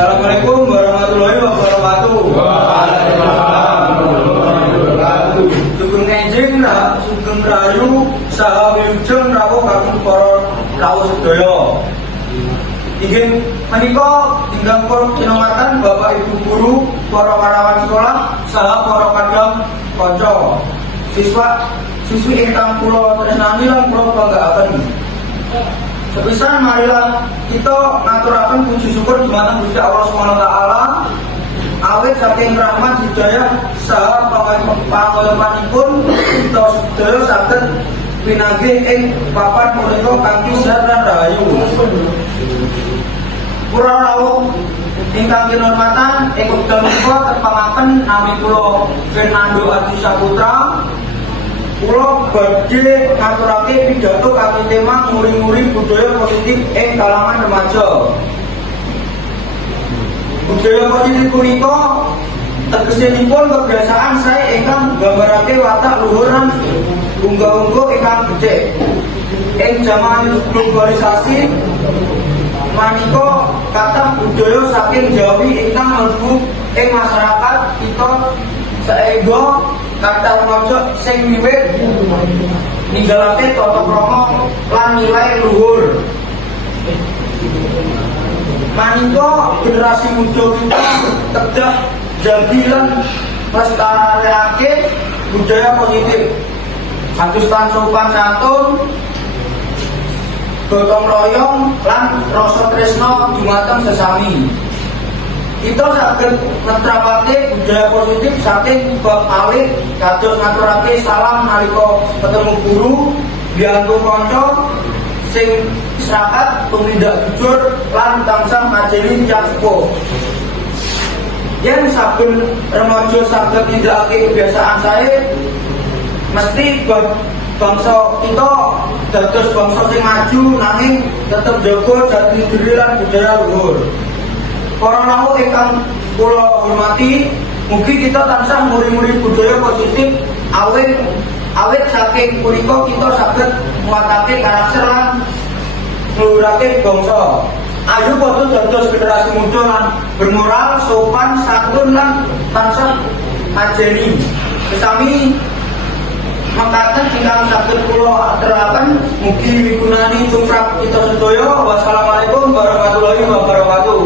Assalamualaikum warahmatullahi wabarakatuh. Sugeng warahmatullahi wabarakatuh. Enjing nak sugeng rayu saha wilujeng rawuh kagem para rawuh sedaya. Ingin menika tinggal kula kinawatan Bapak Ibu guru, para karawan sekolah saha para kadang kanca. Siswa siswi ingkang kula tresnani lan kula banggaaken. Sepisan marilah kita ngaturaken puji syukur dumateng Gusti Allah Subhanahu wa taala awet saking rahmat hidayah saha pangayomanipun kita sedaya saged pinanggih ing papan punika kanthi sehat rahayu. Kula rawuh ingkang kinurmatan wekdal menika tepangaken nami kula Fernando Adi Saputra Kula badhe ngaturake pidato kanthi tema nguri-nguri budaya positif ing kalangan remaja. Budaya positif punika tegesinipun kebiasaan saya ingkang nggambarake watak luhur lan unggah-ungguh ingkang becik. Ing zaman globalisasi manika kata budaya saking Jawi ingkang mlebu ing masyarakat kita saengga kata maca sing wiwit ninggalake tata krama lan nilai luhur. Manika generasi muda kita kedah jadi lan melestariake budaya positif. Kados sopan santun, gotong royong lan rasa tresno dumateng sesami. Kita saged netrapake budaya positif saking bab alit kados ngaturake salam nalika ketemu guru, biyantu kanca sing serakat tumindak jujur lan ngajeni tiyang sepuh. Yen saben remaja saged nindakake kebiasaan saya mesti bangsa kita dados bangsa sing maju nanging tetep jaga jati diri lan budaya luhur. Ingkang kula hormati, mugi kita tansah muri-muri budaya positif awet awet saking punika kita saged nguatake karakter lan nglurake bangsa. Ayo padha dados generasi muda lan bermoral, sopan, santun lan tansah ngajeni. Sesami makaten ingkang saged kula aturaken mugi migunani tumrap kita sedaya. Wassalamualaikum warahmatullahi wabarakatuh.